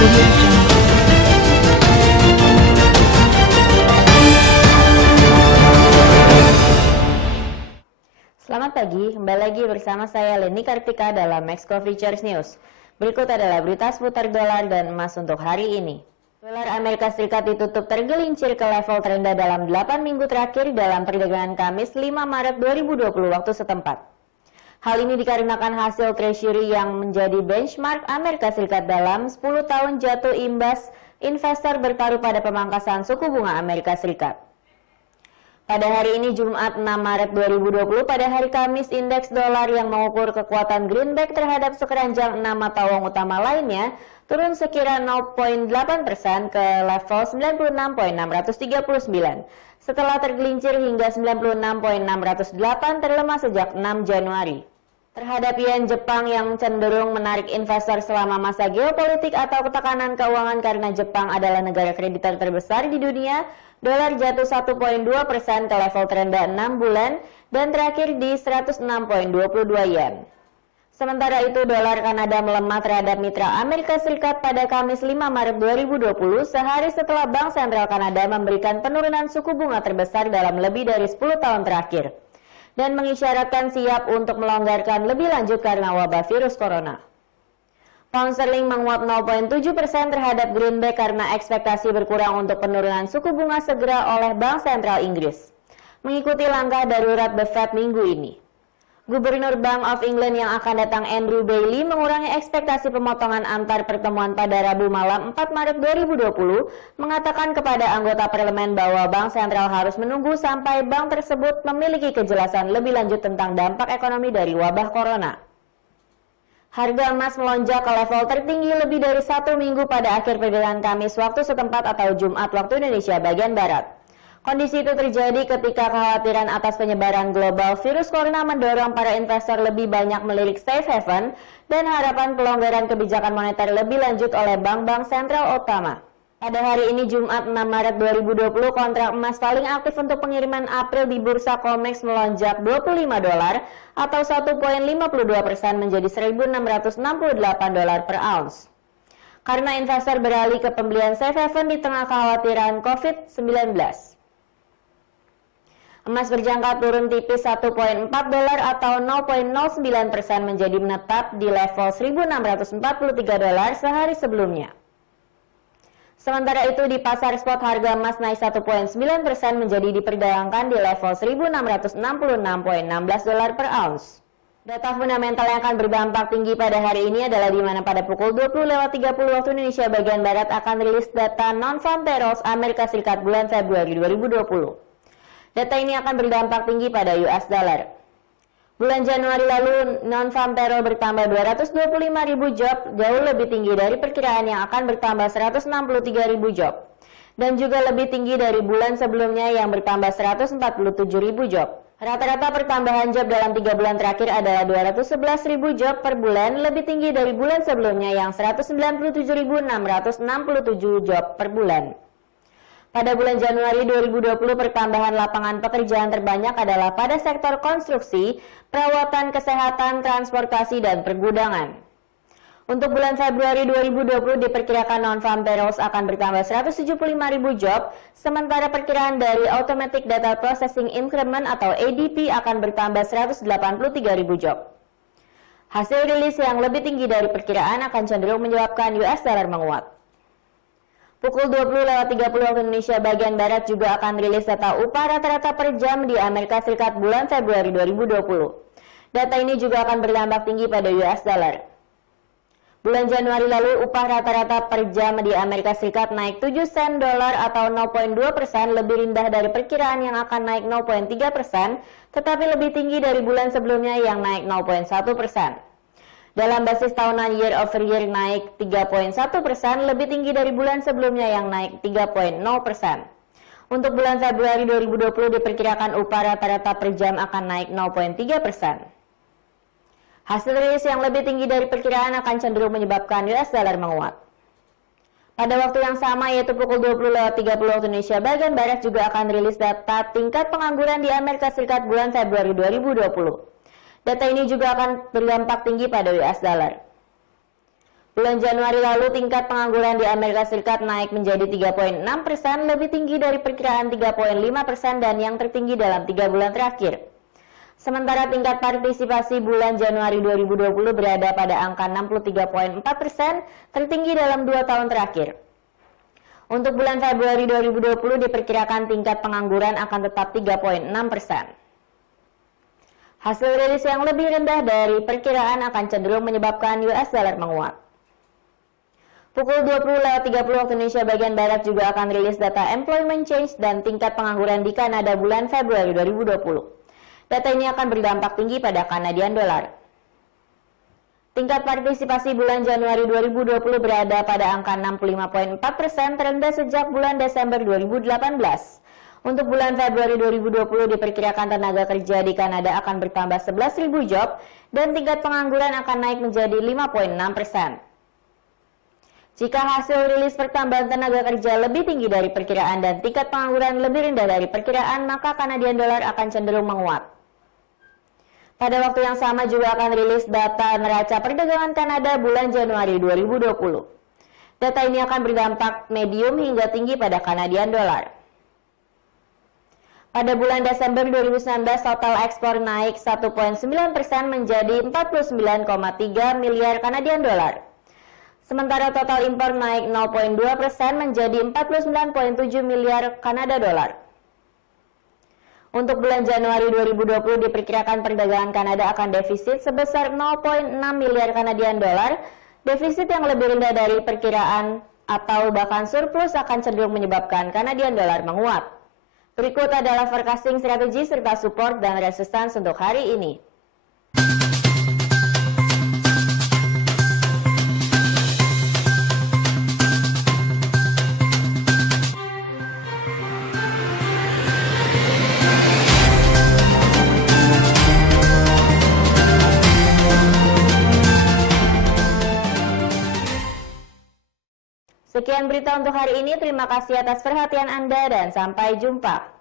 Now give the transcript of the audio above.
Audio Jungle. Selamat pagi, kembali lagi bersama saya Leni Kartika dalam Maxco Futures News. Berikut adalah berita seputar dolar dan emas untuk hari ini. Dolar Amerika Serikat ditutup tergelincir ke level terendah dalam 8 minggu terakhir dalam perdagangan Kamis 5 Maret 2020 waktu setempat. Hal ini dikarenakan hasil Treasury yang menjadi benchmark Amerika Serikat dalam 10 tahun jatuh imbas investor bertaruh pada pemangkasan suku bunga Amerika Serikat. Pada hari ini Jumat 6 Maret 2020, pada hari Kamis indeks dolar yang mengukur kekuatan greenback terhadap sekeranjang 6 mata uang utama lainnya turun sekira 0,8% ke level 96.639 setelah tergelincir hingga 96.608 terlemah sejak 6 Januari. Terhadap yen Jepang yang cenderung menarik investor selama masa geopolitik atau ketekanan keuangan karena Jepang adalah negara kreditor terbesar di dunia, dolar jatuh 1,2% ke level terendah 6 bulan dan terakhir di 106,22 yen. Sementara itu, dolar Kanada melemah terhadap mitra Amerika Serikat pada Kamis 5 Maret 2020 sehari setelah Bank Sentral Kanada memberikan penurunan suku bunga terbesar dalam lebih dari 10 tahun terakhir dan mengisyaratkan siap untuk melonggarkan lebih lanjut karena wabah virus corona. Pound sterling menguat 0,7% terhadap greenback karena ekspektasi berkurang untuk penurunan suku bunga segera oleh Bank Sentral Inggris, mengikuti langkah darurat The Fed minggu ini. Gubernur Bank of England yang akan datang Andrew Bailey mengurangi ekspektasi pemotongan antar pertemuan pada Rabu malam 4 Maret 2020 mengatakan kepada anggota parlemen bahwa Bank Sentral harus menunggu sampai bank tersebut memiliki kejelasan lebih lanjut tentang dampak ekonomi dari wabah corona. Harga emas melonjak ke level tertinggi lebih dari 1 minggu pada akhir perdagangan Kamis waktu setempat atau Jumat waktu Indonesia bagian Barat. Kondisi itu terjadi ketika kekhawatiran atas penyebaran global virus corona mendorong para investor lebih banyak melirik safe haven dan harapan pelonggaran kebijakan moneter lebih lanjut oleh bank-bank sentral utama. Pada hari ini Jumat 6 Maret 2020, kontrak emas paling aktif untuk pengiriman April di Bursa COMEX melonjak $25 atau 1,52% menjadi $1.668 per ounce. Karena investor beralih ke pembelian safe haven di tengah kekhawatiran COVID-19. Emas berjangka turun tipis $1,4 atau 0,09% menjadi menetap di level $1.643 sehari sebelumnya. Sementara itu di pasar spot harga emas naik 1,9% menjadi diperdagangkan di level $1.666,16 per ounce. Data fundamental yang akan berdampak tinggi pada hari ini adalah di mana pada pukul 20.30 waktu Indonesia bagian Barat akan rilis data non-farm payrolls Amerika Serikat bulan Februari 2020. Data ini akan berdampak tinggi pada US dollar. Bulan Januari lalu, non-farm payroll bertambah 225.000 job, jauh lebih tinggi dari perkiraan yang akan bertambah 163.000 job. Dan juga lebih tinggi dari bulan sebelumnya yang bertambah 147.000 job. Rata-rata pertambahan job dalam 3 bulan terakhir adalah 211.000 job per bulan, lebih tinggi dari bulan sebelumnya yang 197.667 job per bulan. Pada bulan Januari 2020, pertambahan lapangan pekerjaan terbanyak adalah pada sektor konstruksi, perawatan, kesehatan, transportasi, dan pergudangan. Untuk bulan Februari 2020, diperkirakan non-farm payrolls akan bertambah 175.000 job, sementara perkiraan dari Automatic Data Processing Increment atau ADP akan bertambah 183.000 job. Hasil rilis yang lebih tinggi dari perkiraan akan cenderung menyebabkan US dollar menguat. Pukul 20.30 waktu Indonesia bagian Barat juga akan rilis data upah rata-rata per jam di Amerika Serikat bulan Februari 2020. Data ini juga akan berdampak tinggi pada US dollar. Bulan Januari lalu upah rata-rata per jam di Amerika Serikat naik 7 sen dolar atau 0,2%, lebih rendah dari perkiraan yang akan naik 0,3%, tetapi lebih tinggi dari bulan sebelumnya yang naik 0,1%. Dalam basis tahunan year over year naik 3,1%, lebih tinggi dari bulan sebelumnya yang naik 3,0%. Untuk bulan Februari 2020 diperkirakan upah rata-rata per jam akan naik 0,3%. Hasil rilis yang lebih tinggi dari perkiraan akan cenderung menyebabkan US dollar menguat. Pada waktu yang sama yaitu pukul 20.30 waktu Indonesia bagian Barat juga akan rilis data tingkat pengangguran di Amerika Serikat bulan Februari 2020. Data ini juga akan berdampak tinggi pada US dollar. Bulan Januari lalu, tingkat pengangguran di Amerika Serikat naik menjadi 3,6%, lebih tinggi dari perkiraan 3,5% dan yang tertinggi dalam 3 bulan terakhir. Sementara tingkat partisipasi bulan Januari 2020 berada pada angka 63,4%, tertinggi dalam 2 tahun terakhir. Untuk bulan Februari 2020 diperkirakan tingkat pengangguran akan tetap 3,6%. Hasil rilis yang lebih rendah dari perkiraan akan cenderung menyebabkan US dollar menguat. Pukul 20.30 waktu Indonesia bagian Barat juga akan rilis data employment change dan tingkat pengangguran di Kanada bulan Februari 2020. Data ini akan berdampak tinggi pada Kanadian dollar. Tingkat partisipasi bulan Januari 2020 berada pada angka 65,4%, terendah sejak bulan Desember 2018. Untuk bulan Februari 2020 diperkirakan tenaga kerja di Kanada akan bertambah 11.000 job dan tingkat pengangguran akan naik menjadi 5,6%. Jika hasil rilis pertambahan tenaga kerja lebih tinggi dari perkiraan dan tingkat pengangguran lebih rendah dari perkiraan, maka Kanadian dollar akan cenderung menguat. Pada waktu yang sama juga akan rilis data neraca perdagangan Kanada bulan Januari 2020. Data ini akan berdampak medium hingga tinggi pada Kanadian dollar. Pada bulan Desember 2019, total ekspor naik 1,9% menjadi 49,3 miliar Kanadian dollar. Sementara total impor naik 0,2% menjadi 49,7 miliar Kanada dolar. Untuk bulan Januari 2020 diperkirakan perdagangan Kanada akan defisit sebesar 0,6 miliar Kanadian dolar. Defisit yang lebih rendah dari perkiraan atau bahkan surplus akan cenderung menyebabkan Kanadian dolar menguat. Berikut adalah forecasting strategi serta support dan resistance untuk hari ini. Sekian berita untuk hari ini, terima kasih atas perhatian Anda dan sampai jumpa.